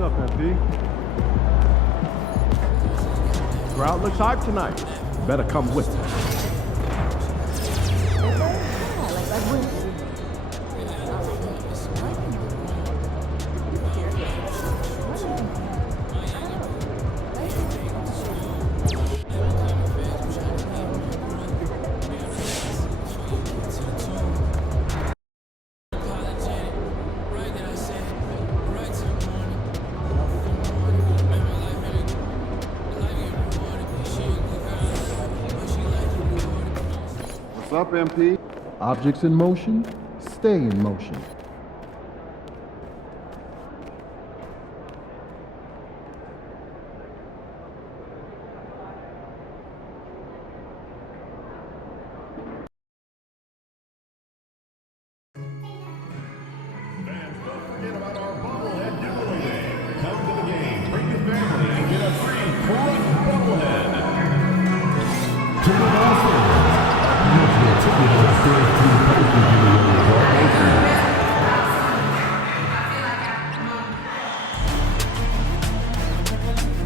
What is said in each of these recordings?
What's up, MP? Crowd looks hype tonight. Better come with us. What's up, MP? Objects in motion, stay in motion. Fans, don't forget about our bobblehead giveaway. Come to the game, bring your family, and get a free Crunch bobblehead. To win also, use your ticket upstairs to the poster giveaways are open.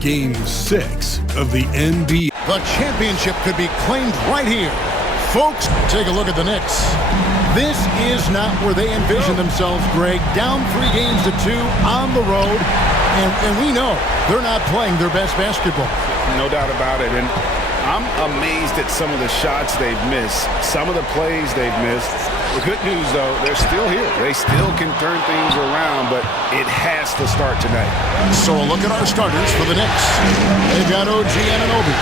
Game 6 of the NBA. The championship could be claimed right here. Folks, take a look at the Knicks. This is not where they envision themselves, Greg. Down 3 games to 2 on the road. And we know they're not playing their best basketball. No doubt about it. And I'm amazed at some of the shots they've missed, some of the plays they've missed. The good news, though, they're still here. They still can turn things around, but it has to start tonight. So a look at our starters for the Knicks. They've got OG Anunoby.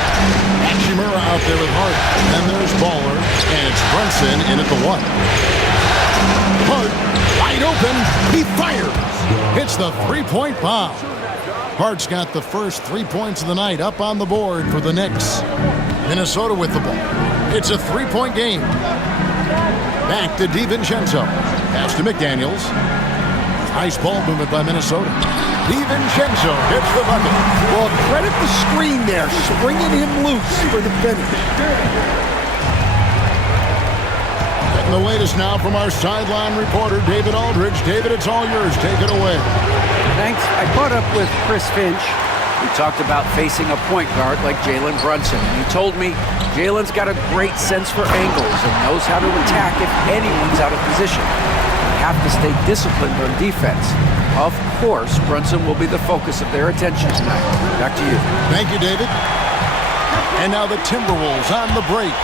Hachimura out there with Hart. Then there's Baller. And it's Brunson in at the 1. Hart, wide open. He fires. Hits the three-point bomb. Hart's got the first 3 points of the night up on the board for the Knicks. Minnesota with the ball. It's a 3-point game. Back to DiVincenzo. Pass to McDaniels. Nice ball movement by Minnesota. DiVincenzo hits the bucket. Well, credit the screen there, springing him loose for the finish. Getting the latest now from our sideline reporter, David Aldridge. David, it's all yours. Take it away. Thanks. I caught up with Chris Finch. We talked about facing a point guard like Jalen Brunson. And he told me Jalen's got a great sense for angles and knows how to attack if anyone's out of position. You have to stay disciplined on defense. Of course, Brunson will be the focus of their attention tonight. Back to you. Thank you, David. And now the Timberwolves on the break.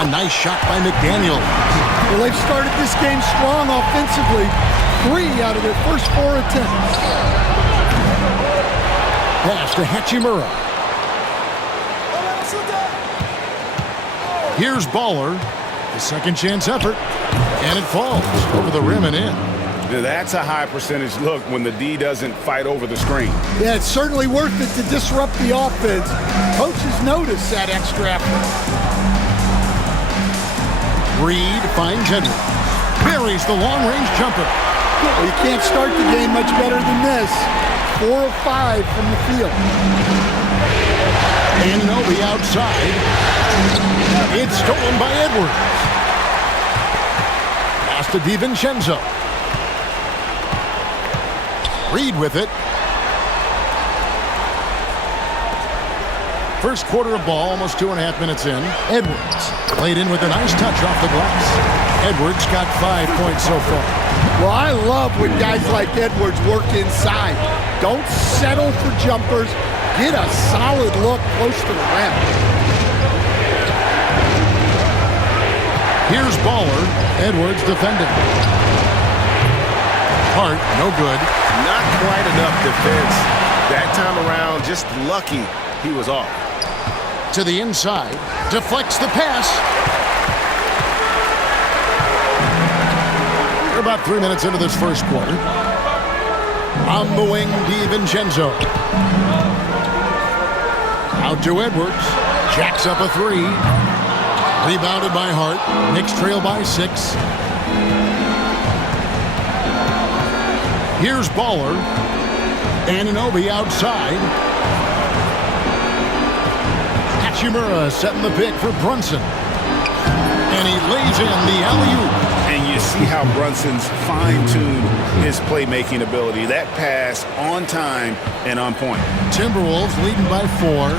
A nice shot by McDaniel. Well, they've started this game strong offensively. 3 out of their first 4 attempts. Pass to Hachimura. Here's Baller. The second chance effort. And it falls over the rim and in. That's a high percentage look when the D doesn't fight over the screen. Yeah, it's certainly worth it to disrupt the offense. Coaches notice that extra effort. Reed finds Edwards. Buries the long-range jumper. Well, you can't start the game much better than this. 4 of 5 from the field. Anunoby outside. It's stolen by Edwards. Pass to DiVincenzo. Reed with it. First quarter of ball, almost 2.5 minutes in. Edwards laid in with a nice touch off the glass. Edwards got 5 points so far. Well, I love when guys like Edwards work inside. Don't settle for jumpers. Get a solid look close to the rim. Here's Baller. Edwards defending. Hart, no good. Not quite enough defense. That time around, just lucky he was off. To the inside. Deflects the pass. We're about 3 minutes into this first quarter. On the wing, DiVincenzo. Out to Edwards. Jacks up a 3. Rebounded by Hart. Knicks trail by 6. Here's Baller. Anunoby outside. Hachimura setting the pick for Brunson. And he lays in the alley-oop. And you see how Brunson's fine-tuned his playmaking ability. That pass on time and on point. Timberwolves leading by 4.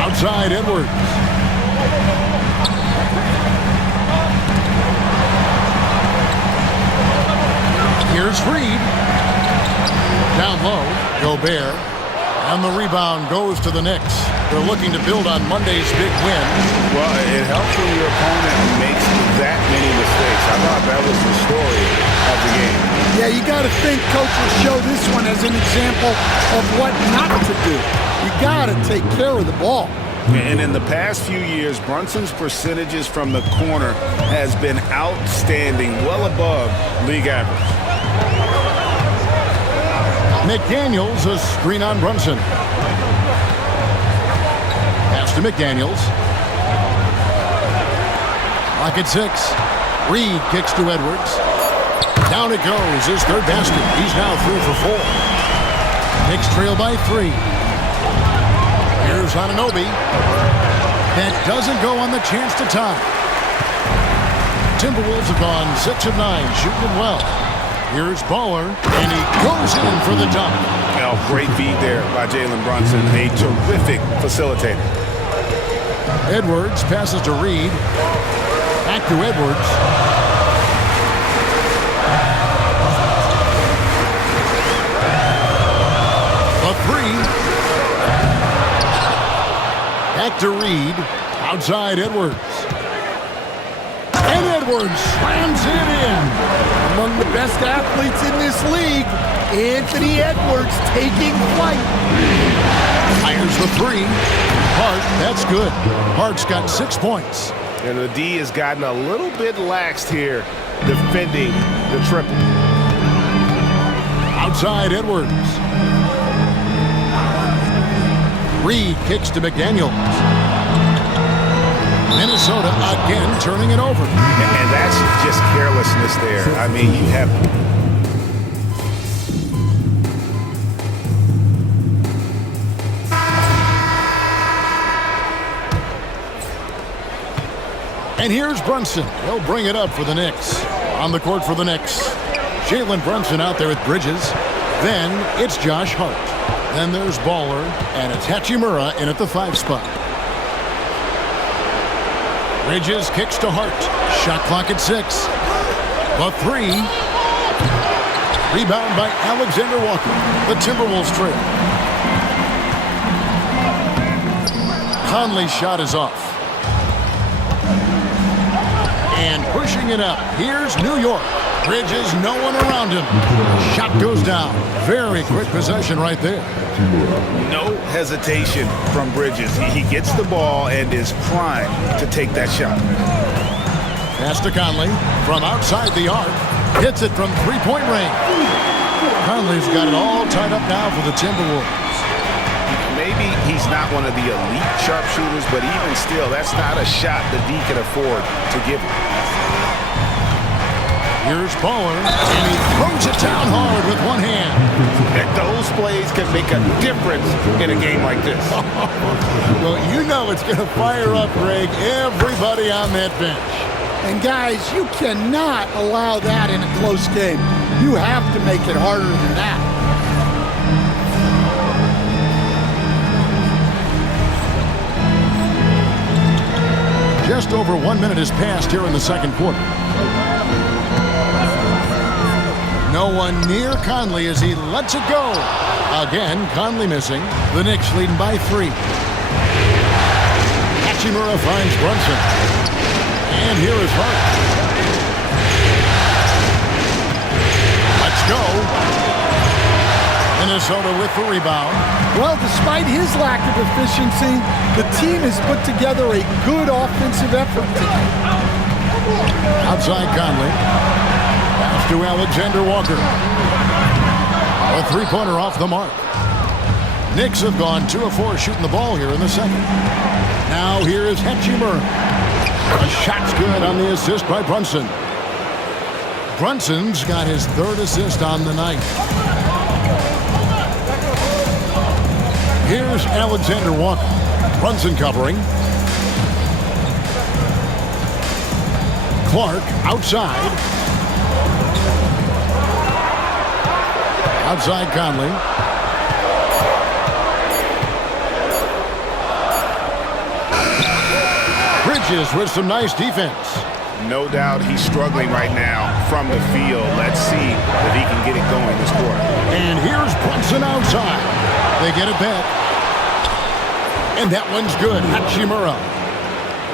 Outside Edwards. Here's Reed. Down low, Gobert. And the rebound goes to the Knicks. They're looking to build on Monday's big win. Well, it helps when your opponent makes that many mistakes. I thought that was the story of the game. Yeah, you got to think Coach will show this one as an example of what not to do. You got to take care of the ball. And in the past few years, Brunson's percentages from the corner has been outstanding, well above league average. McDaniels, a screen on Brunson. Pass to McDaniels. Clock at 6. Reed kicks to Edwards. Down it goes, his third basket. He's now 3 for 4. Knicks trail by 3. Here's Anunoby. That doesn't go on the chance to tie. Timberwolves have gone 6 of 9, shooting it well. Here's Baller, and he goes in for the dunk. Oh, great feed there by Jalen Brunson, a terrific facilitator. Edwards passes to Reed. Back to Edwards. A 3. Back to Reed. Outside Edwards. And Edwards slams it in. Among the best athletes in this league, Anthony Edwards taking flight. Fires the 3. Hart, that's good. Hart's got 6 points. And the D has gotten a little bit laxed here defending the triple. Outside Edwards. Reed kicks to McDaniels. Minnesota again turning it over. And that's just carelessness there. I mean, you have... And here's Brunson. He'll bring it up for the Knicks. On the court for the Knicks, Jalen Brunson out there with Bridges. Then it's Josh Hart. Then there's Baller, and it's Hachimura in at the 5 spot. Bridges kicks to Hart. Shot clock at 6. The 3. Rebound by Alexander Walker. The Timberwolves trail. Conley's shot is off. And pushing it up. Here's New York. Bridges, no one around him. Shot goes down. Very quick possession right there. No hesitation from Bridges. He gets the ball and is primed to take that shot. Pass to Conley from outside the arc. Hits it from three-point range. Conley's got it all tied up now for the Timberwolves. Maybe he's not one of the elite sharpshooters, but even still, that's not a shot the D can afford to give him. Here's Baller, and he throws it down hard with one hand. And those plays can make a difference in a game like this. Well, you know it's going to fire up, Greg, everybody on that bench. And guys, you cannot allow that in a close game. You have to make it harder than that. Just over 1 minute has passed here in the second quarter. No one near Conley as he lets it go. Again, Conley missing. The Knicks leading by 3. Hachimura finds Brunson. And here is Hart. Let's go. Minnesota with the rebound. Well, despite his lack of efficiency, the team has put together a good offensive effort tonight. Outside Conley. Pass to Alexander Walker. A three-pointer off the mark. Knicks have gone 2 of 4 shooting the ball here in the second. Now here is Hachimura. A shot's good on the assist by Brunson. Brunson's got his 3rd assist on the night. Here's Alexander Walker. Clark outside. Outside Conley. Bridges with some nice defense. No doubt he's struggling right now from the field. Let's see if he can get it going this quarter. And here's Brunson outside. They get it back. And that one's good. Hachimura.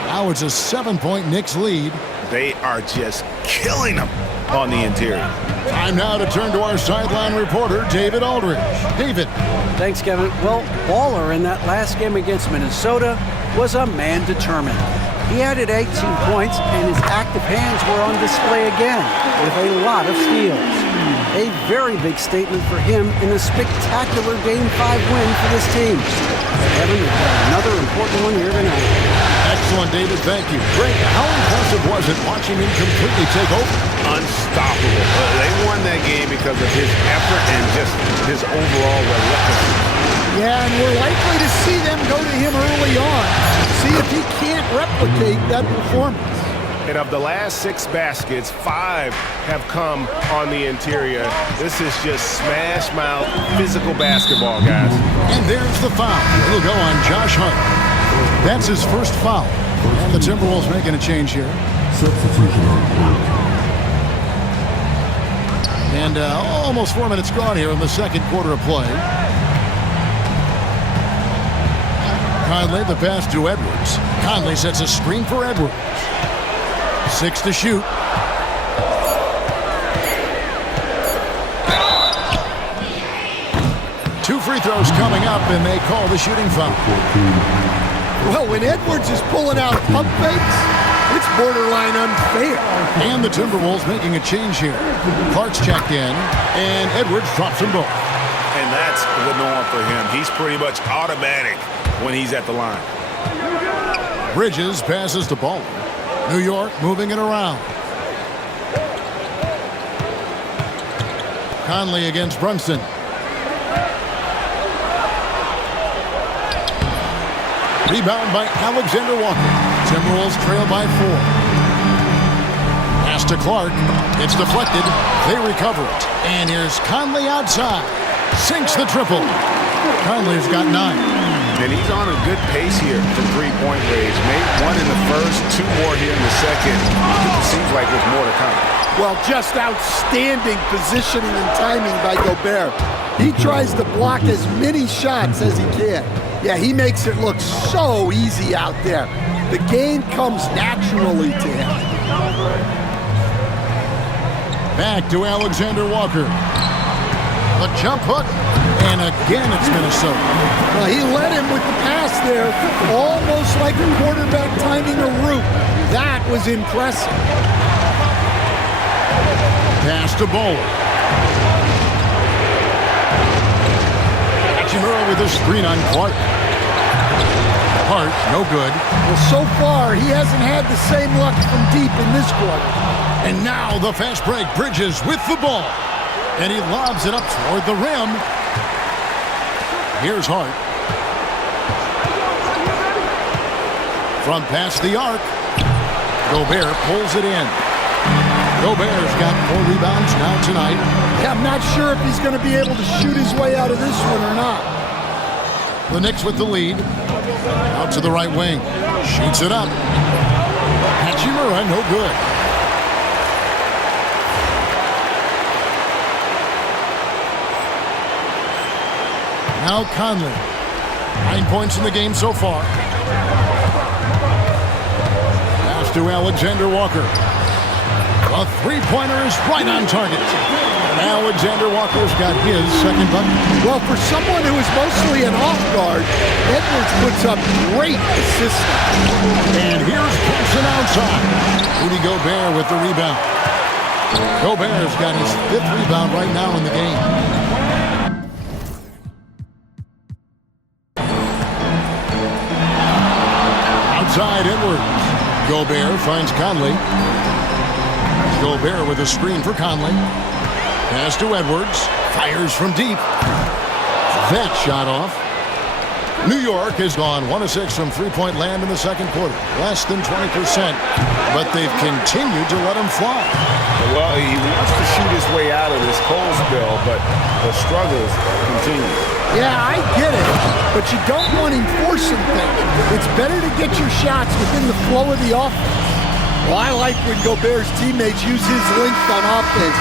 Now it's a 7-point Knicks lead. They are just killing them on the interior. Time now to turn to our sideline reporter, David Aldridge. David. Thanks, Kevin. Well, Baller in that last game against Minnesota was a man determined. He added 18 points, and his active hands were on display again with a lot of steals. A very big statement for him in a spectacular Game 5 win for this team. Kevin, we've got another important one here tonight. Excellent, David. Thank you. Greg, how impressive was it watching him completely take over? Unstoppable. They won that game because of his effort and just his overall relentlessness. Yeah, and we're likely to see them go to him early on. See if he can't replicate that performance. And of the last 6 baskets, 5 have come on the interior. This is just smash mouth physical basketball, guys. And there's the foul. It'll go on Josh Hart. That's his first foul. And the Timberwolves making a change here. Substitution on court. And almost 4 minutes gone here in the second quarter of play. Conley, the pass to Edwards. Conley sets a screen for Edwards. 6 to shoot. Two free throws coming up, and they call the shooting foul. Well, when Edwards is pulling out pump fakes, it's borderline unfair. And the Timberwolves making a change here. Clark's checked in, and Edwards drops them both. And that's the norm for him. He's pretty much automatic when he's at the line. Bridges passes to Baller. New York moving it around. Conley against Brunson. Rebound by Alexander Walker. Timberwolves trail by 4. Pass to Clark. It's deflected. They recover it. And here's Conley outside. Sinks the triple. Conley's got 9. And he's on a good pace here from three-point range. Made 1 in the first, 2 more here in the second. It seems like there's more to come. Well, just outstanding positioning and timing by Gobert. He tries to block as many shots as he can. Yeah, he makes it look so easy out there. The game comes naturally to him. Back to Alexander Walker. The jump hook. And again, it's Minnesota. Well, he led him with the pass there, almost like a quarterback timing a route. That was impressive. Pass to Bowler. Hachimura with a screen on Clark. Hart, no good. Well, so far, he hasn't had the same luck from deep in this quarter. And now the fast break. Bridges with the ball. And he lobs it up toward the rim. Here's Hart. From past the arc. Gobert pulls it in. Gobert's got 4 rebounds now tonight. Yeah, I'm not sure if he's going to be able to shoot his way out of this one or not. The Knicks with the lead. Out to the right wing. Shoots it up. Hachimura, no good. Now Conley. 9 points in the game so far. Pass to Alexander Walker. A three-pointer is right on target. And Alexander Walker's got his second bucket. Well, for someone who is mostly an off guard, Edwards puts up great assists. And here's Brunson outside. Rudy Gobert with the rebound. Gobert's got his 5th rebound right now in the game. Outside Edwards. Gobert finds Conley. Gobert with a screen for Conley. Pass to Edwards. Fires from deep. That shot off. New York has gone 1 of 6 from three-point land in the second quarter, less than 20%, but they've continued to let him fly. Well, he wants to shoot his way out of this cold spell, but the struggles continue. Yeah, I get it, but you don't want him forcing things. It's better to get your shots within the flow of the offense. Well, I like when Gobert's teammates use his length on offense.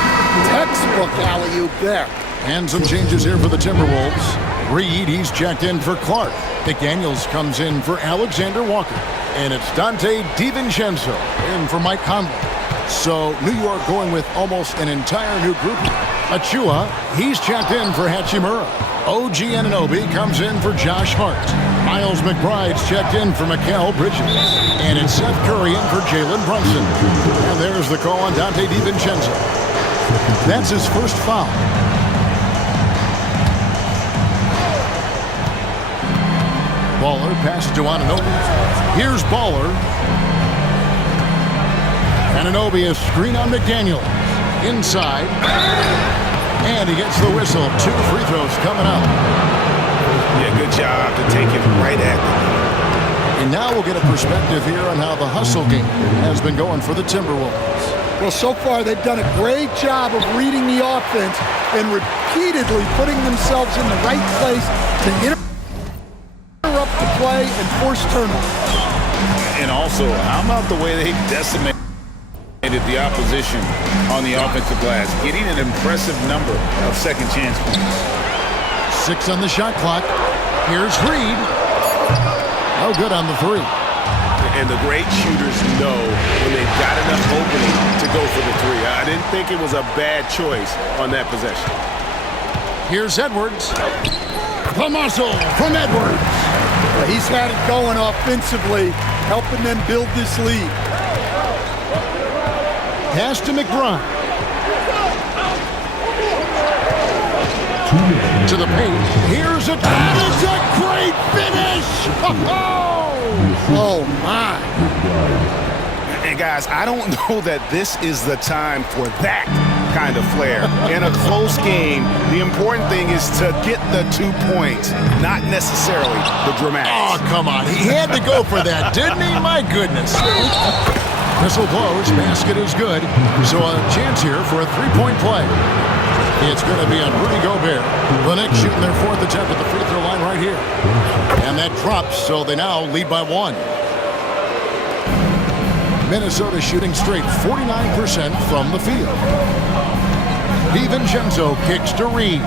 Textbook alley-oop there. And some changes here for the Timberwolves. Reed, he's checked in for Clark. McDaniels comes in for Alexander Walker. And it's Dante DiVincenzo in for Mike Conley. So New York going with almost an entire new group. Achua, he's checked in for Hachimura. OG Anunoby comes in for Josh Hart. Miles McBride's checked in for Mikal Bridges. And it's Seth Curry in for Jalen Brunson. And there's the call on Dante DiVincenzo. That's his first foul. Baller passes to Anunoby. Here's Baller. Anunoby is screen on McDaniel. Inside. And he gets the whistle. 2 free throws coming up. Yeah, good job to take it right at them. And now we'll get a perspective here on how the hustle game has been going for the Timberwolves. Well, so far they've done a great job of reading the offense and repeatedly putting themselves in the right place to interrupt the play and force turnovers. And also, how about the way they decimated the opposition on the offensive glass, getting an impressive number of second chance points. 6 on the shot clock. Here's Reed. Oh, good on the 3. And the great shooters know when they've got enough opening to go for the 3. I didn't think it was a bad choice on that possession. Here's Edwards. The muscle from Edwards. Well, he's had it going offensively, helping them build this lead. Pass to McBride. To the paint. Here's a that is a great finish. Oh my. And guys, I don't know that this is the time for that kind of flair. In a close game, the important thing is to get the 2 points, not necessarily the dramatics. Oh, come on. He had to go for that, didn't he? My goodness. Whistle blows. Basket is good. So a chance here for a three-point play. It's going to be on Rudy Gobert. The Knicks shooting their 4th attempt at the free throw line right here. And that drops, so they now lead by 1. Minnesota shooting straight 49% from the field. DiVincenzo kicks to Reed.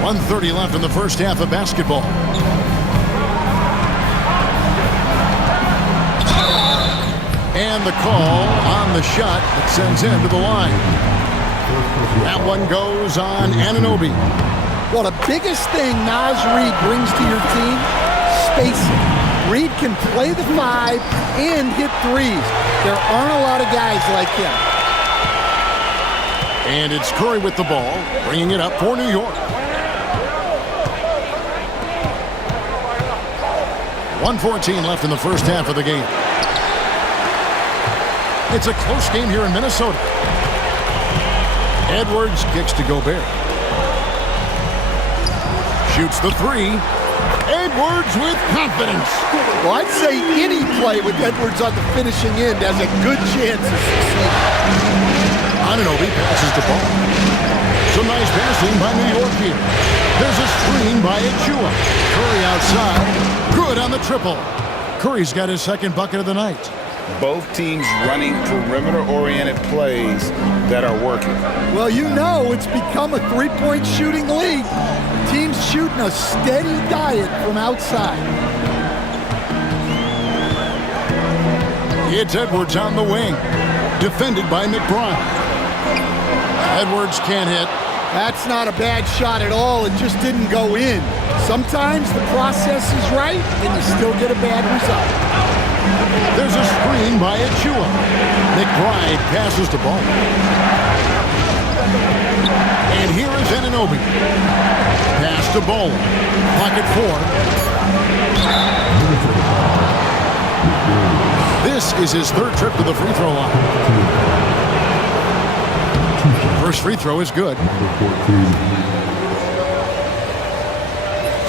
1:30 left in the first half of basketball. And the call on the shot that sends him to the line. That one goes on Anunoby. Well, the biggest thing Naz Reid brings to your team, spacing. Reid can play the 5 and hit threes. There aren't a lot of guys like him. And it's Curry with the ball, bringing it up for New York. 1:14 left in the first half of the game. It's a close game here in Minnesota. Edwards kicks to Gobert. Shoots the 3. Edwards with confidence. Well, I'd say any play with Edwards on the finishing end has a good chance of succeeding. Anunoby passes the ball. Some nice passing by New York here. There's a screen by Achua. Curry outside. Good on the triple. Curry's got his 2nd bucket of the night. Both teams running perimeter-oriented plays that are working. Well, you know it's become a 3-point shooting league. Teams shooting a steady diet from outside. It's Edwards on the wing. Defended by McBride. Edwards can't hit. That's not a bad shot at all. It just didn't go in. Sometimes the process is right and you still get a bad result. There's a screen by Achua. McBride passes the ball. And here is Anunoby. Pass to Ball. Pocket 4. This is his 3rd trip to the free throw line. First free throw is good.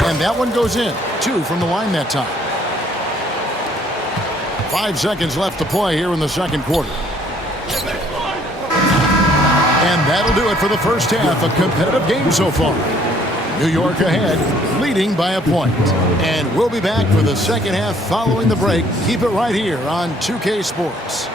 And that one goes in. 2 from the line that time. 5 seconds left to play here in the second quarter. And that'll do it for the first half. A competitive game so far. New York ahead, leading by a point. And we'll be back for the second half following the break. Keep it right here on 2K Sports.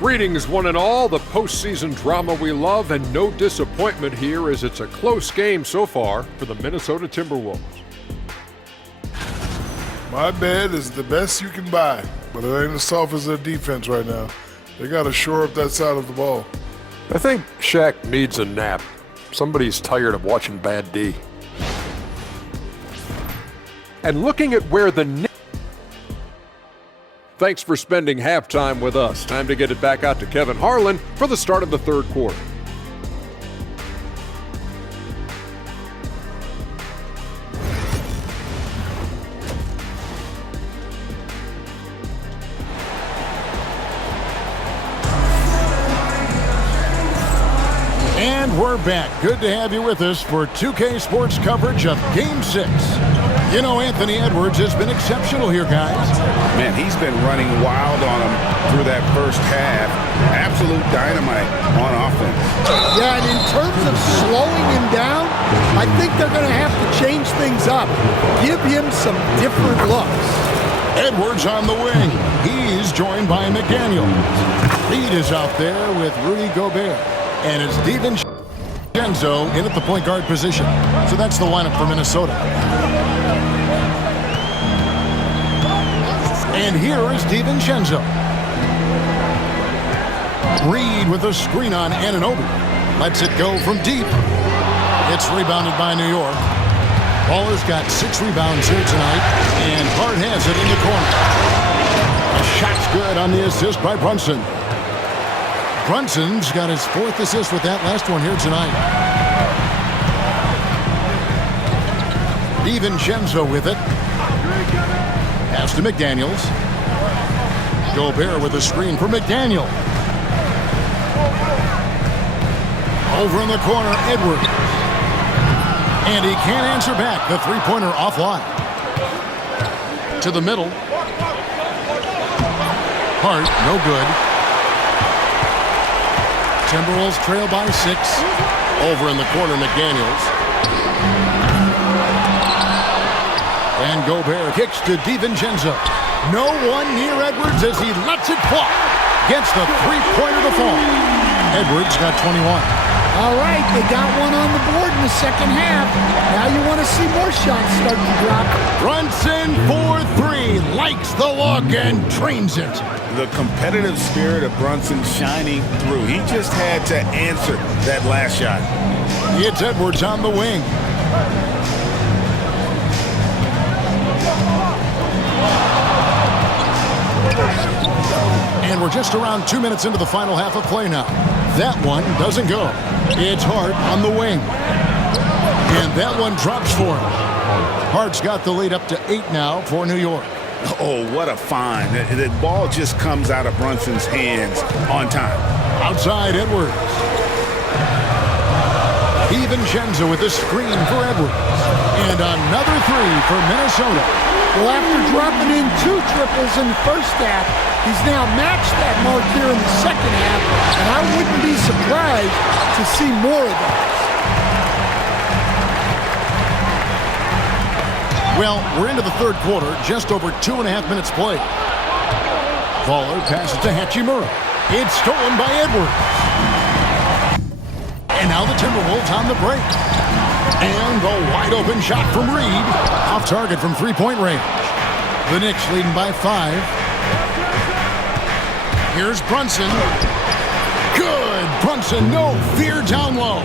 Greetings, one and all. The postseason drama we love, and no disappointment here as it's a close game so far for the Minnesota Timberwolves. My bed is the best you can buy, but it ain't as soft as their defense right now. They got to shore up that side of the ball. I think Shaq needs a nap. Somebody's tired of watching bad D. And looking at where the Knicks... Thanks for spending halftime with us. Time to get it back out to Kevin Harlan for the start of the third quarter. And we're back. Good to have you with us for 2K Sports coverage of Game 6. You know, Anthony Edwards has been exceptional here, guys. Man, he's been running wild on him through that first half. Absolute dynamite on offense. Yeah, and in terms of slowing him down, I think they're going to have to change things up. Give him some different looks. Edwards on the wing. He's joined by McDaniel. Reed is out there with Rudy Gobert. And it's DiVincenzo in at the point guard position. So that's the lineup for Minnesota. And here is DiVincenzo. Reed with a screen on Anunoby. Lets it go from deep. It's rebounded by New York. Baller's got 6 rebounds here tonight. And Hart has it in the corner. A shot's good on the assist by Brunson. Brunson's got his 4th assist with that last one here tonight. DiVincenzo with it. Pass to McDaniels. Gobert with a screen for McDaniel. Over in the corner, Edwards. And he can't answer back. The three-pointer offline. To the middle. Hart, no good. Timberwolves trail by 6. Over in the corner, McDaniels. And Gobert kicks to DiVincenzo. No one near Edwards as he lets it fly. Gets the three-pointer to fall. Edwards got 21. All right, they got one on the board in the second half. Now you want to see more shots start to drop. Brunson for 3. Likes the look and drains it. The competitive spirit of Brunson shining through. He just had to answer that last shot. It's Edwards on the wing. And we're just around 2 minutes into the final half of play now. That one doesn't go. It's Hart on the wing. And that one drops for him. Hart's got the lead up to 8 now for New York. Oh, what a find. The ball just comes out of Brunson's hands on time. Outside Edwards. DiVincenzo with a screen for Edwards. And another 3 for Minnesota. Well, after dropping in 2 triples in the first half, he's now matched that mark here in the second half, and I wouldn't be surprised to see more of those. Well, we're into the third quarter, just over 2.5 minutes played. Baller passes to Hachimura. It's stolen by Edwards. And now the Timberwolves on the break. And the wide open shot from Reed. Off target from three-point range. The Knicks leading by 5. Here's Brunson. Good. Brunson, no fear down low.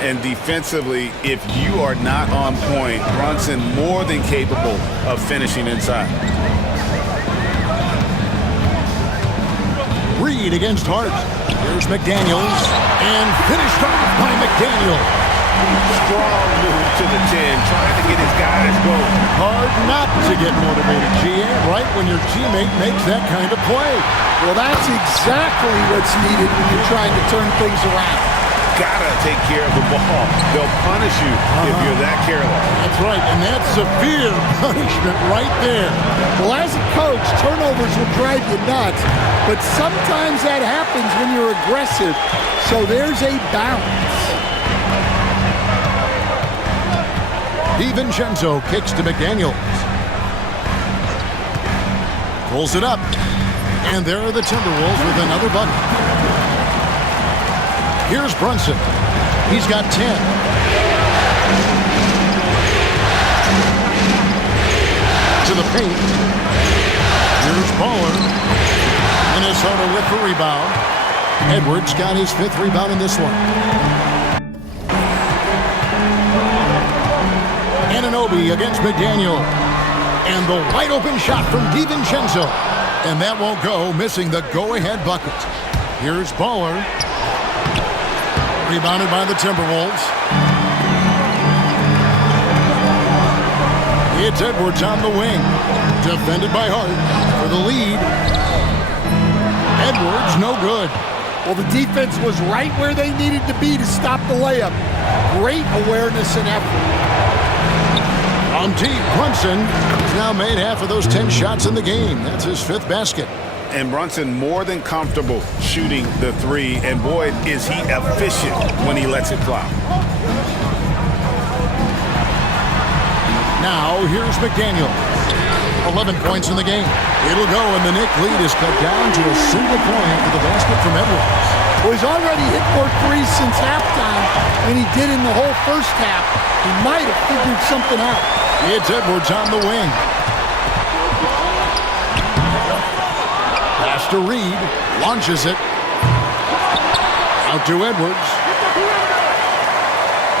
And defensively, if you are not on point, Brunson more than capable of finishing inside. Reed against Hart. Here's McDaniels. And finished off by McDaniel. Strong move to the 10, trying to get his guys going. Hard not to get motivated, GA, right when your teammate makes that kind of play. Well, that's exactly what's needed when you're trying to turn things around. Gotta take care of the ball. They'll punish you if you're that careless. That's right, and that's severe punishment right there. Well, as a coach, turnovers will drive you nuts, but sometimes that happens when you're aggressive, so there's a balance. DiVincenzo kicks to McDaniels. Pulls it up, and there are the Timberwolves with another bucket. Here's Brunson. He's got 10. To the paint. Here's Baller. Minnesota with the rebound. Edwards got his 5th rebound in this one. Anunoby against McDaniel. And the wide open shot from DiVincenzo. And that won't go, missing the go-ahead bucket. Here's Baller. Rebounded by the Timberwolves. It's Edwards on the wing. Defended by Hart for the lead. Edwards, no good. Well, the defense was right where they needed to be to stop the layup. Great awareness and effort. On deep, Brunson has now made half of those 10 shots in the game. That's his 5th basket. And Brunson more than comfortable shooting the 3, and boy, is he efficient when he lets it fly. Now, here's McDaniel. 11 points in the game. It'll go, and the Knick lead is cut down to a single point after the basket from Edwards. Well, he's already hit more threes since halftime than he did in the whole first half. He might have figured something out. It's Edwards on the wing. Pass to Reed. Launches it. Out to Edwards.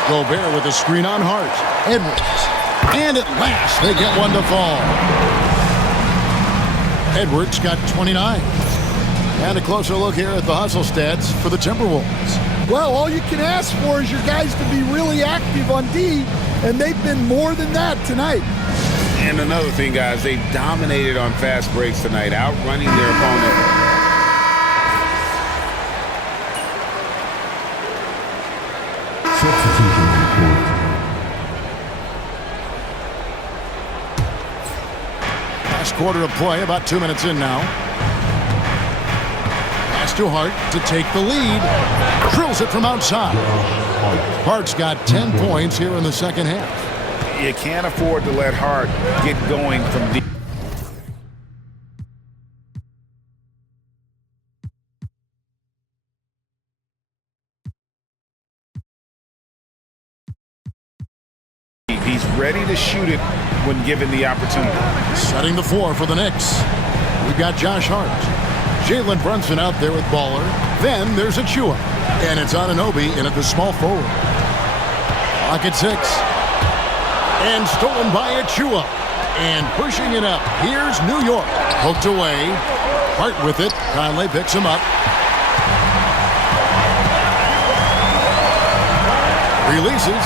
Gobert with a screen on Hart. Edwards. And at last, they get one to fall. Edwards got 29. And a closer look here at the hustle stats for the Timberwolves. Well, all you can ask for is your guys to be really active on D, and they've been more than that tonight. And another thing, guys, they've dominated on fast breaks tonight, outrunning their opponent. Substitution report. Last quarter of play, about 2 minutes in now. Pass to Hart to take the lead. Drills it from outside. Hart's got 10 points here in the second half. You can't afford to let Hart get going from deep. He's ready to shoot it when given the opportunity. Setting the floor for the Knicks. We've got Josh Hart. Jalen Brunson out there with Baller. Then there's Achua. And it's Anunoby in at the small forward. Clock at 6. And stolen by Achua. And pushing it up. Here's New York. Poked away. Hart with it. Conley picks him up. Releases.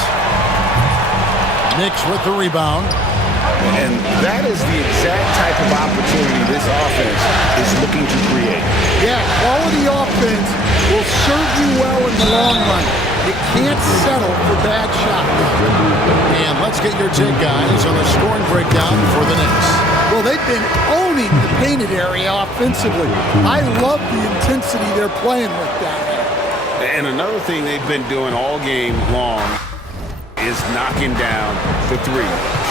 Knicks with the rebound. And that is the exact type of opportunity this offense is looking to create. Yeah, quality offense will serve you well in the long run. You can't settle for bad shots. And let's get your take, guys, on the scoring breakdown for the Knicks. Well, they've been owning the painted area offensively. I love the intensity they're playing with down there. And another thing they've been doing all game long is knocking down the 3.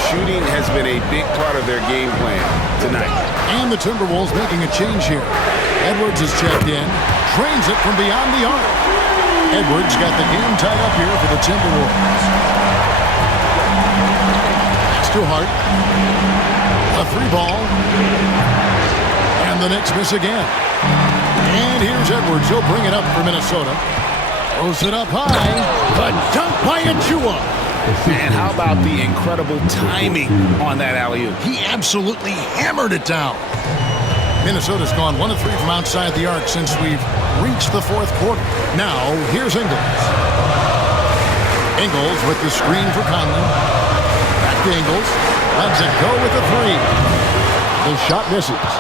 Shooting has been a big part of their game plan tonight. And the Timberwolves making a change here. Edwards is checked in. Trains it from beyond the arc. Edwards got the game tied up here for the Timberwolves. Pass to Hart. A 3-ball. And the Knicks miss again. And here's Edwards. He'll bring it up for Minnesota. Throws it up high. The dunk by Achua. And how about the incredible timing on that alley-oop? He absolutely hammered it down. Minnesota's gone 1 of 3 from outside the arc since we've reached the 4th quarter. Now, here's Ingles. Ingles with the screen for Conley. Back to Ingles. Lets it go with the three. The shot misses.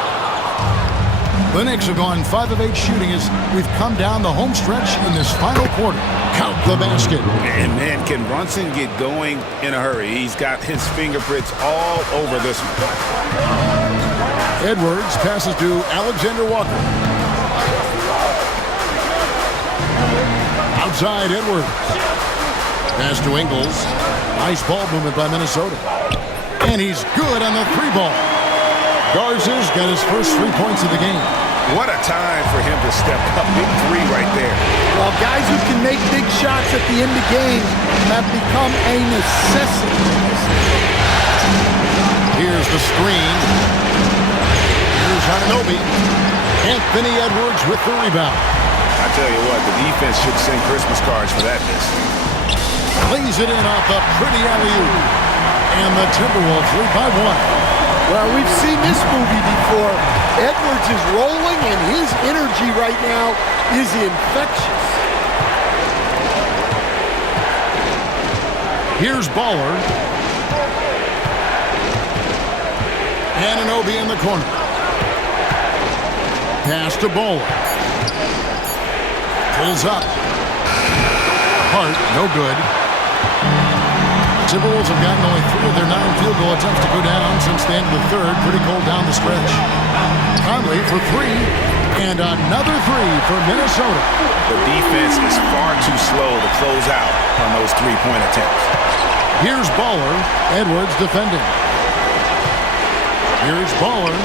The Knicks have gone 5 of 8 shooting as we've come down the home stretch in this final quarter. Count the basket. And man, can Brunson get going in a hurry? He's got his fingerprints all over this one. Edwards passes to Alexander Walker. Outside Edwards. Pass to Ingles. Nice ball movement by Minnesota. And he's good on the 3-ball. Garza's got his first 3 points of the game. What a time for him to step up. Big 3 right there. Well, guys who can make big shots at the end of games have become a necessity. Here's the screen. Here's Anunoby. Anthony Edwards with the rebound. I tell you what, the defense should send Christmas cards for that miss. Lays it in off the pretty alley-oop. And the Timberwolves lead by 1. Well, we've seen this movie before. Edwards is rolling, and his energy right now is infectious. Here's Baller. Anunoby in the corner. Pass to Baller. Pulls up. Hart, no good. Timberwolves have gotten only 3 of their 9 field goal attempts to go down since the end of the third. Pretty cold down the stretch. Conley for 3, and another 3 for Minnesota. The defense is far too slow to close out on those 3-point attempts. Here's Baller. Edwards defending. Here's Baller.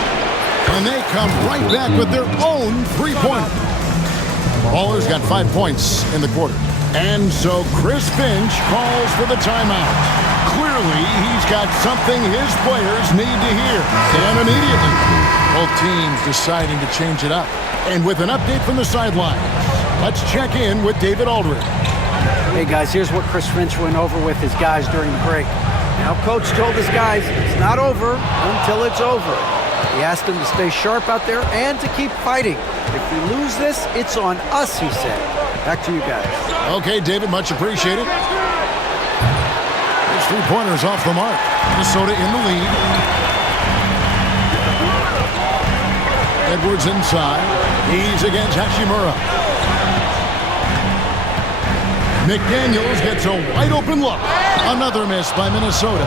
And they come right back with their own 3-pointer. Baller's got 5 points in the quarter. And so Chris Finch calls for the timeout. Clearly, he's got something his players need to hear. And immediately, both teams deciding to change it up. And with an update from the sideline, let's check in with David Aldridge. Hey, guys, here's what Chris Finch went over with his guys during the break. Now, Coach told his guys it's not over until it's over. He asked them to stay sharp out there and to keep fighting. If we lose this, it's on us, he said. Back to you guys. Okay, David, much appreciated. There's 3-pointers off the mark. Minnesota in the lead. Edwards inside. He's against Hachimura. McDaniels gets a wide-open look. Another miss by Minnesota.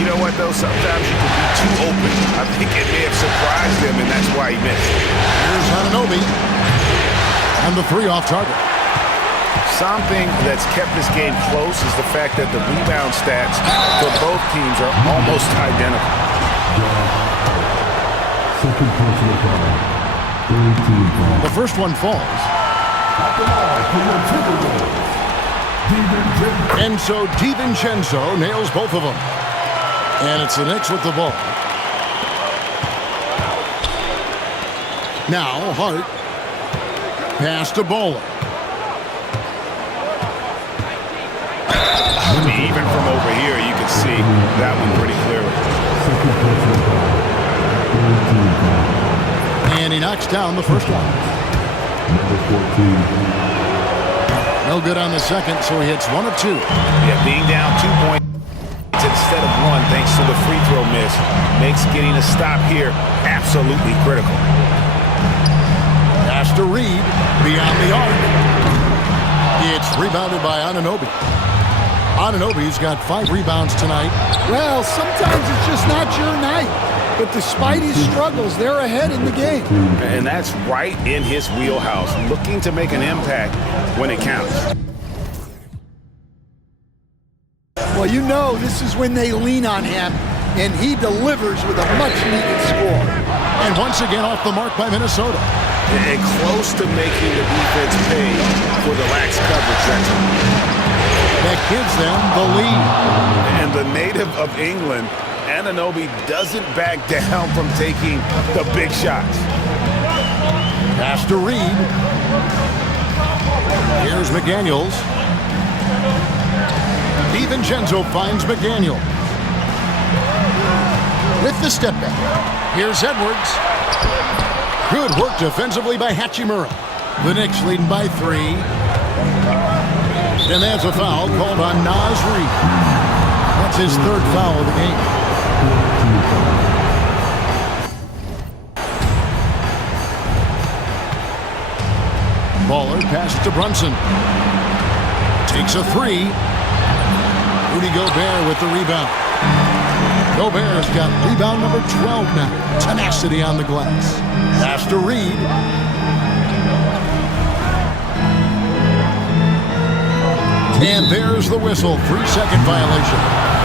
You know what, though? Sometimes you can be too open. I think it may have surprised him, and that's why he missed. Here's Anunoby. And the 3 off target. Something that's kept this game close is the fact that the rebound stats for both teams are almost identical. Second personal foul. Third team foul. The first one falls. And so DiVincenzo nails both of them. And it's the Knicks with the ball. Now Hart. Pass to Baller. I mean, even from over here, you can see that one pretty clearly. And he knocks down the first one. Number 14. No good on the second, so he hits 1 of 2. Yeah, being down 2 points instead of 1 thanks to the free throw miss makes getting a stop here absolutely critical. Pass to Reed, beyond the arc. It's rebounded by Anunoby. Anunoby's got 5 rebounds tonight. Well, sometimes it's just not your night. But despite his struggles, they're ahead in the game. And that's right in his wheelhouse, looking to make an impact when it counts. Well, you know this is when they lean on him, and he delivers with a much-needed score. And once again off the mark by Minnesota. And close to making the defense pay for the lax coverage that time. That gives them the lead. And the native of England, Anunoby, doesn't back down from taking the big shots. Pass to Reed. Here's McDaniels. DiVincenzo finds McDaniel. With the step back. Here's Edwards. Good work defensively by Hachimura. The Knicks leading by 3. And that's a foul called on Naz Reid. That's his third foul of the game. Baller passes to Brunson. Takes a three. Rudy Gobert with the rebound. Gobert's got rebound number 12 now. Tenacity on the glass. Pass to Reid. And there's the whistle. 3-second violation.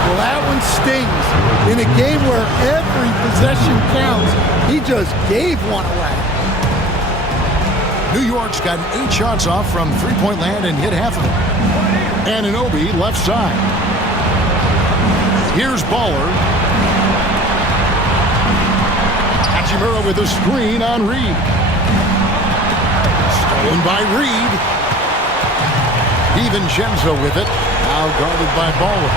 Well, that one stings. In a game where every possession counts, he just gave one away. New York's gotten 8 shots off from three-point land and hit half of them. Anunoby left side. Here's Baller. Hachimura with a screen on Reid. Stolen by Reid. DiVincenzo with it. Now guarded by Baller.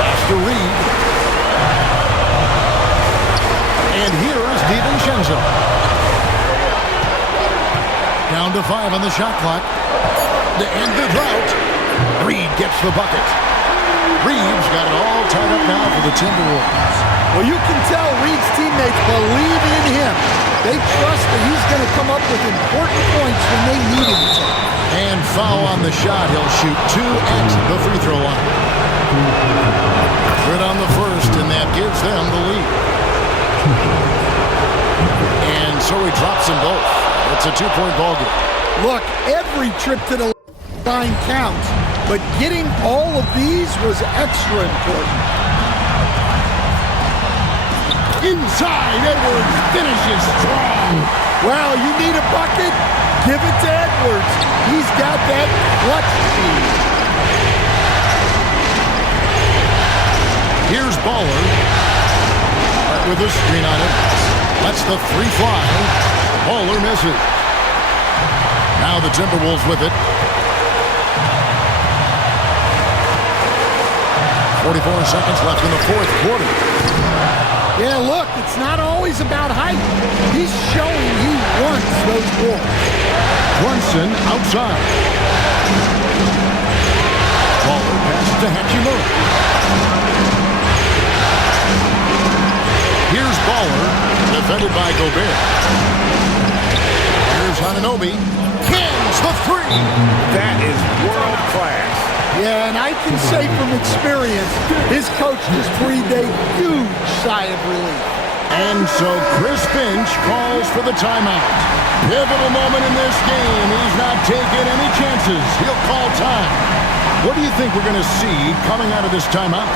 Pass to Reid. And here is DiVincenzo. Down to 5 on the shot clock. To end the drought. Reid gets the bucket. Reid's got it all tied up now for the Timberwolves. Well, you can tell Reid's teammates believe in him. They trust that he's going to come up with important points when they need him to. And foul on the shot. He'll shoot 2 at the free throw line. Good on the first, and that gives them the lead. And so he drops them both. It's a 2-point ball game. Look, every trip to the line counts, but getting all of these was extra important. Inside, Edwards finishes strong. Well, you need a bucket? Give it to Edwards. He's got that clutch speed. Here's Baller. With a screen on it. Lets the three fly. Baller misses. Now the Timberwolves with it. 44 seconds left in the fourth quarter. Yeah, look, it's not always about height. He's showing he wants those balls. Brunson outside. Baller passes to Hachimura. Here's Baller, defended by Gobert. Here's Anunoby. Cans the three. That is world class. Yeah, and I can say from experience, his coach just breathed a huge sigh of relief. And so Chris Finch calls for the timeout. Pivotal moment in this game. He's not taking any chances. He'll call time. What do you think we're going to see coming out of this timeout?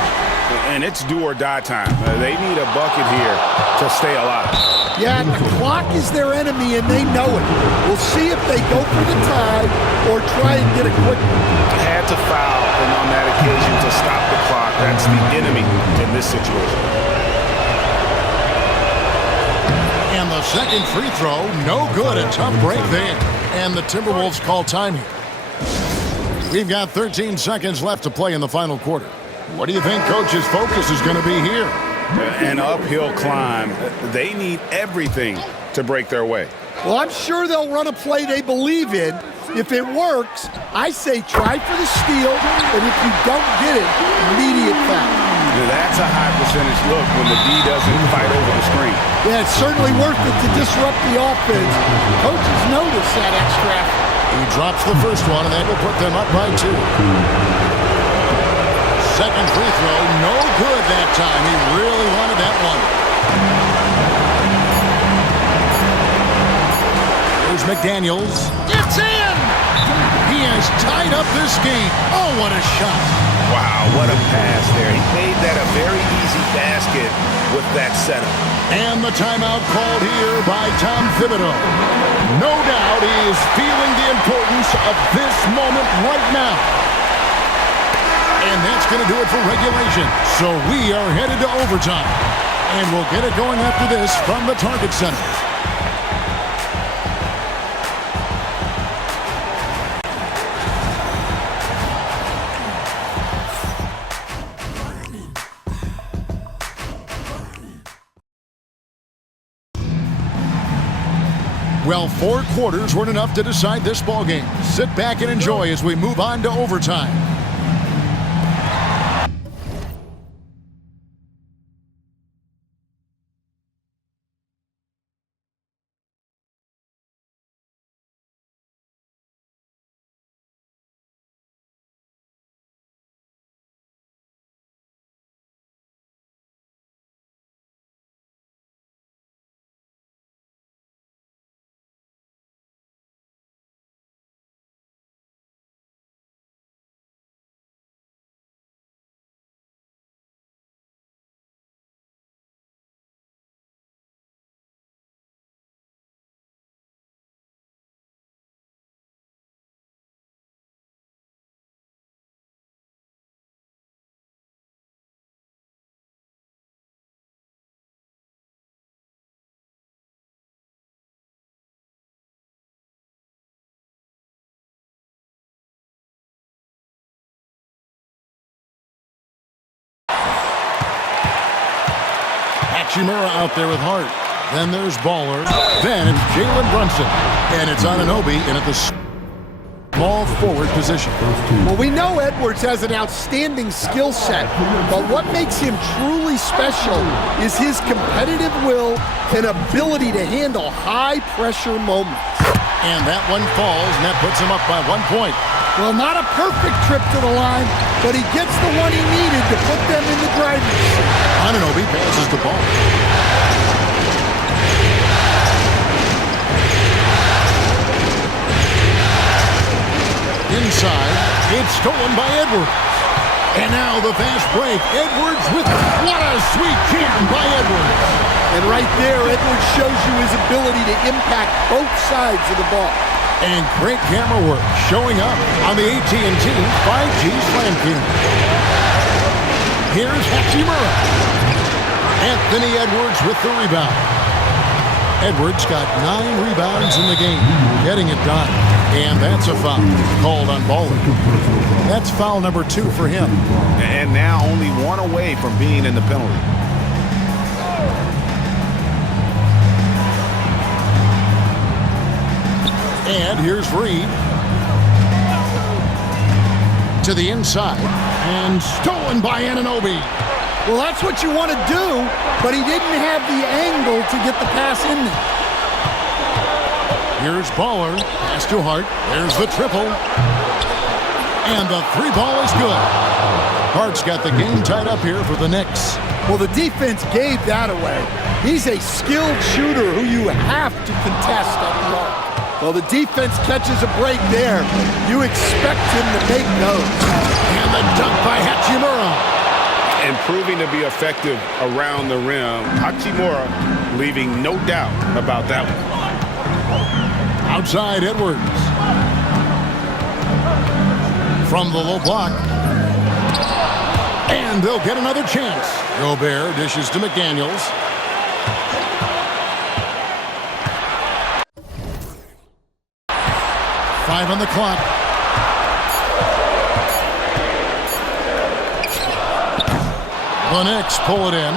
And it's do or die time. They need a bucket here to stay alive. Yeah, the clock is their enemy, and they know it. We'll see if they go for the tie or try and get a quick one. Had to foul, and on that occasion to stop the clock. That's the enemy in this situation. And the second free throw, no good. A tough break there. And the Timberwolves call time here. We've got 13 seconds left to play in the final quarter. What do you think Coach's focus is going to be here? An uphill climb. They need everything to break their way. Well, I'm sure they'll run a play they believe in. If it works, I say try for the steal, and if you don't get it, immediate foul. That's a high percentage look when the D doesn't fight over the screen. Yeah, it's certainly worth it to disrupt the offense. Coaches notice that extra effort. He drops the first one, and that will put them up by 2. Second free throw, no good that time. He really wanted that one. Here's McDaniels. It's in! He has tied up this game. Oh, what a shot. Wow, what a pass there. He made that a very easy basket with that setup. And the timeout called here by Tom Thibodeau. No doubt he is feeling the importance of this moment right now. And that's going to do it for regulation. So we are headed to overtime. And we'll get it going after this from the Target Center. Well, 4 quarters weren't enough to decide this ball game. Sit back and enjoy as we move on to overtime. Hachimura out there with Hart. Then there's Baller. Then it's Jalen Brunson. And it's Anunoby in at the small forward position. Well, we know Edwards has an outstanding skill set, but what makes him truly special is his competitive will and ability to handle high-pressure moments. And that one falls, and that puts him up by 1 point. Well, not a perfect trip to the line, but he gets the one he needed to put them in the driving seat. Anunoby passes the ball. Inside, it's stolen by Edwards. And now the fast break. Edwards with what a sweet jam by Edwards. And right there, Edwards shows you his ability to impact both sides of the ball. And great camera work showing up on the AT&T 5G Slam Cam. Here's Hachimura. Anthony Edwards with the rebound. Edwards got 9 rebounds in the game, getting it done. And that's a foul called on Baller. That's foul number 2 for him. And now only 1 away from being in the penalty. And here's Reed. To the inside. And stolen by Anunoby. Well, that's what you want to do, but he didn't have the angle to get the pass in there. Here's Baller. Pass to Hart. There's the triple. And the 3-ball is good. Hart's got the game tied up here for the Knicks. Well, the defense gave that away. He's a skilled shooter who you have to contest at the arc. Well, the defense catches a break there. You expect him to make those. And the dunk by Hachimura. And proving to be effective around the rim. Hachimura leaving no doubt about that one. Outside Edwards. From the low block. And they'll get another chance. Gobert dishes to McDaniels. Five on the clock. The Knicks pull it in.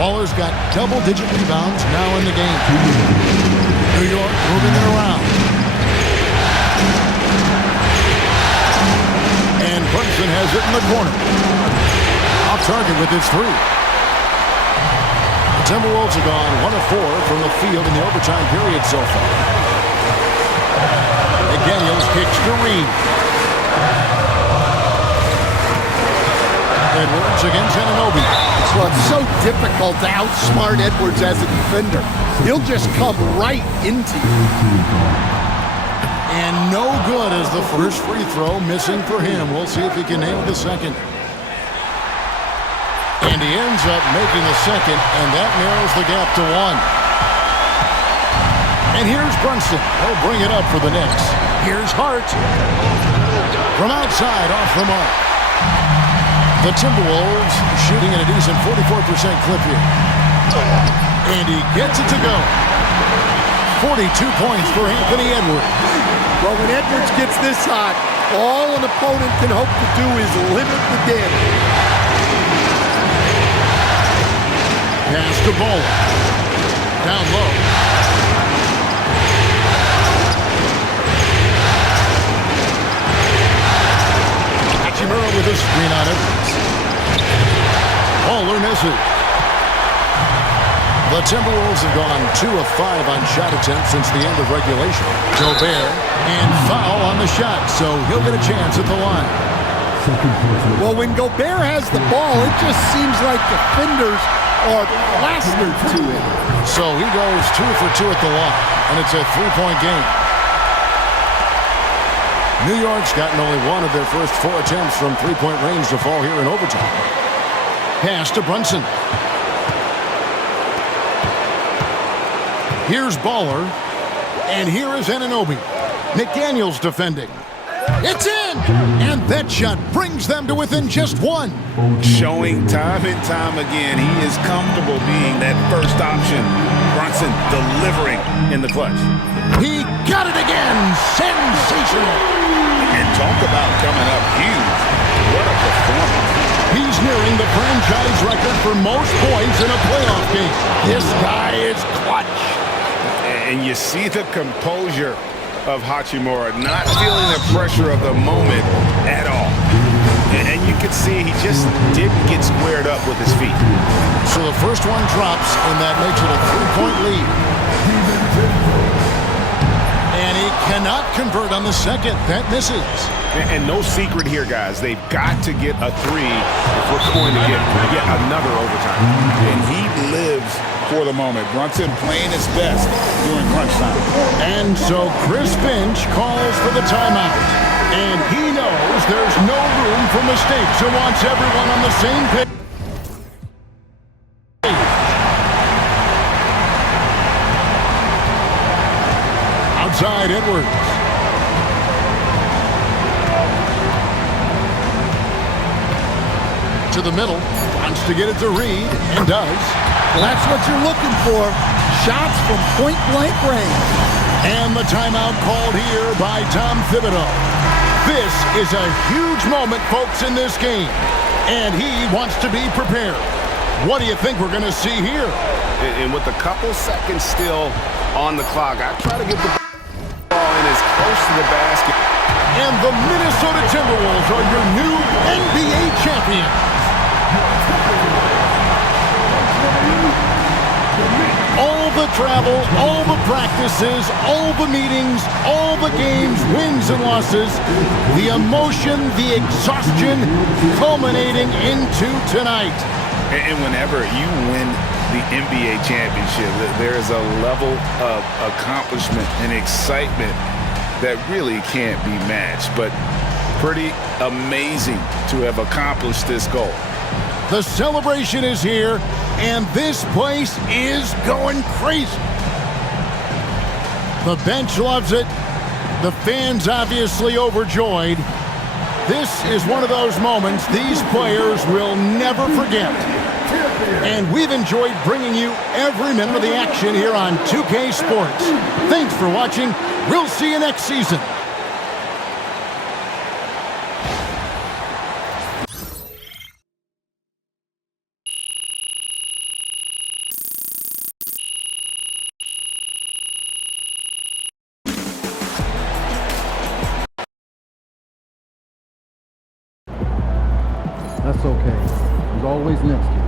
Baller's got double-digit rebounds now in the game. New York moving it around. And Brunson has it in the corner. Off target with his 3. The Timberwolves have gone 1 of 4 from the field in the overtime period so far. McDaniels kicks to Reed. Edwards against Anunoby. Well, it's so difficult to outsmart Edwards as a defender. He'll just come right into you. And no good as the first free throw missing for him. We'll see if he can nail the second. And he ends up making the second, and that narrows the gap to 1. And here's Brunson. He'll bring it up for the Knicks. Here's Hart. From outside, off the mark. The Timberwolves shooting at a decent 44% clip here. And he gets it to go. 42 points for Anthony Edwards. Well, when Edwards gets this hot, all an opponent can hope to do is limit the damage. Pass to Baller. Down low. screen on Edwards. Bowler misses. The Timberwolves have gone 2 of 5 on shot attempts since the end of regulation. Gobert and foul on the shot, so he'll get a chance at the line. Well, when Gobert has the ball, it just seems like defenders are plastered to him. So he goes 2 for 2 at the line, and it's a 3-point game. New York's gotten only 1 of their first 4 attempts from 3-point range to fall here in overtime. Pass to Brunson. Here's Baller, and here is Anunoby. McDaniels defending. It's in! And that shot brings them to within just 1. Showing time and time again he is comfortable being that first option. Brunson delivering in the clutch. He got it again! Sensational! And talk about coming up huge. What a performance. He's nearing the franchise record for most points in a playoff game. This guy is clutch. And you see the composure of Hachimura, not feeling the pressure of the moment at all. And you can see he just didn't get squared up with his feet. So the first one drops, and that makes it a 3-point lead. And he cannot convert on the second. That misses. And no secret here, guys. They've got to get a 3 if we're going to get yet another overtime. And he lives for the moment. Brunson playing his best during crunch time. And so Chris Finch calls for the timeout. And he knows there's no room for mistakes and wants everyone on the same page. Outside Edwards. To the middle. Wants to get it to Reed, and does. Well, that's what you're looking for. Shots from point-blank range. And the timeout called here by Tom Thibodeau. This is a huge moment, folks, in this game. And he wants to be prepared. What do you think we're going to see here? And with a couple seconds still on the clock, I try to get the ball in as close to the basket. And the Minnesota Timberwolves are your new NBA champions. All the travel, all the practices, all the meetings, all the games, wins and losses, the emotion, the exhaustion culminating into tonight. And whenever you win the NBA championship, there is a level of accomplishment and excitement that really can't be matched. But pretty amazing to have accomplished this goal. The celebration is here, and this place is going crazy. The bench loves it. The fans obviously overjoyed. This is one of those moments these players will never forget. And we've enjoyed bringing you every minute of the action here on 2K Sports. Thanks for watching. We'll see you next season. That's okay. There's always next year.